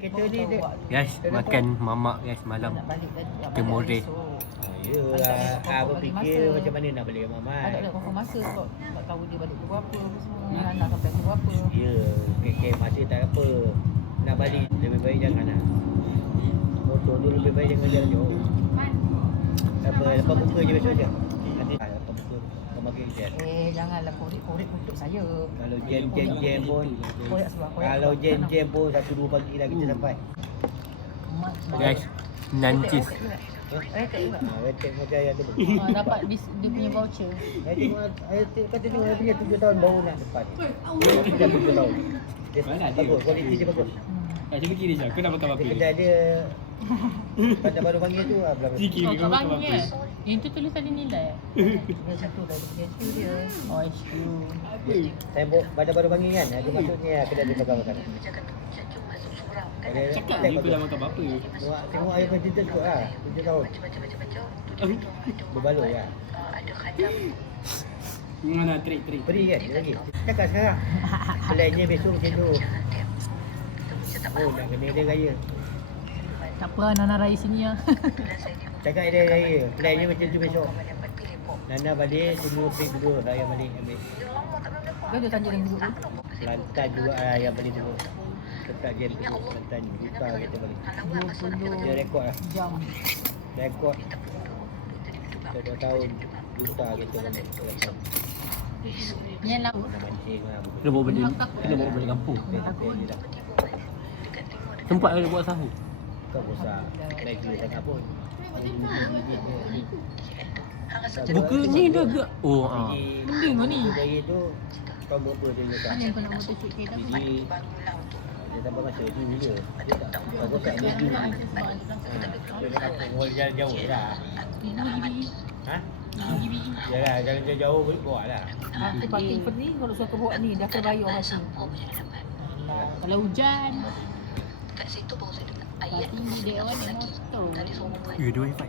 kereta ni dia. Guys, makan mamak guys malam. Kita more. Apa fikir macam mana nak balik Mamat? Ada berapa masa kau tak tahu dia balik pukul berapa apa semua. Anak sampai pukul berapa. Ya, kek masih tak apa. Nak balik lebih baik jangan lah. Motor tu lebih baik jangan jalan jauh. Apa, lepas muka je besok je. Nanti lepas muka kau makin jet. Janganlah korek untuk saya. Kalau jam pun Korek sebab korek. kalau jam pun 1-2 pagi dah kita sampai. Guys, nancis. Retek juga. Retek macam ayah tu. Dapat dia punya voucher. Kata tengok dia punya 7 tahun baru nak depan. Dia 7 tahun. Dia bagus, kualiti dia bagus. Cuba kiri je, aku nak makan apa? Kedai dia pada baru panggil tu lah belakang. Kiri Kau panggil. Itu tulisan dia nilai. Dia satu dah HQ dia. Oh HQ. Tembok pada baru panggil kan. Dia masuknya kedai dia belakang kan. Cakap ni aku dah makan apa? Tengok ayah kan cerita tu lah. 7 tahun. Berbaloi lah. Mana trik. Beri kan dia lagi. Cakap sekarang. Plannya besok macam tu. Oh nak kena dia raya. Tak apa Nana raya sini lah. Cakap dia raya. Plannya macam tu besok. Nana balik semua pergi dulu. Raya balik ambil. Kau ada tanya dengan duduk tu? Lantan juga raya balik dulu. Tetap game tu. Lantan juta kita balik. 20 Dia rekod lah. jam. Rekod 2 tahun juta kita balik. Ni lah. Nak mancing lah. Kena bawa balik kampung. Tempat ada buat sahur. Kau bosak. Lagi sangat pun. Buka ni dah agak. Oh ah. Mending kau ni. Dari tu kau berapa dia letak? Mana kau nak motor cik kereta apa? Biji dia tambah masa dia je. Dia tak kau bosak dia tu. Dia nak pun jalan jauh lah. Ha? Yalah, jalan jauh boleh bawa lah. Aku pakai ni kalau suatu bawa ni dah terbayar masa. Kalau hujan. Kat situ baru saya dengar Tinggi dia orang dia motor. Ya, 2 wifi.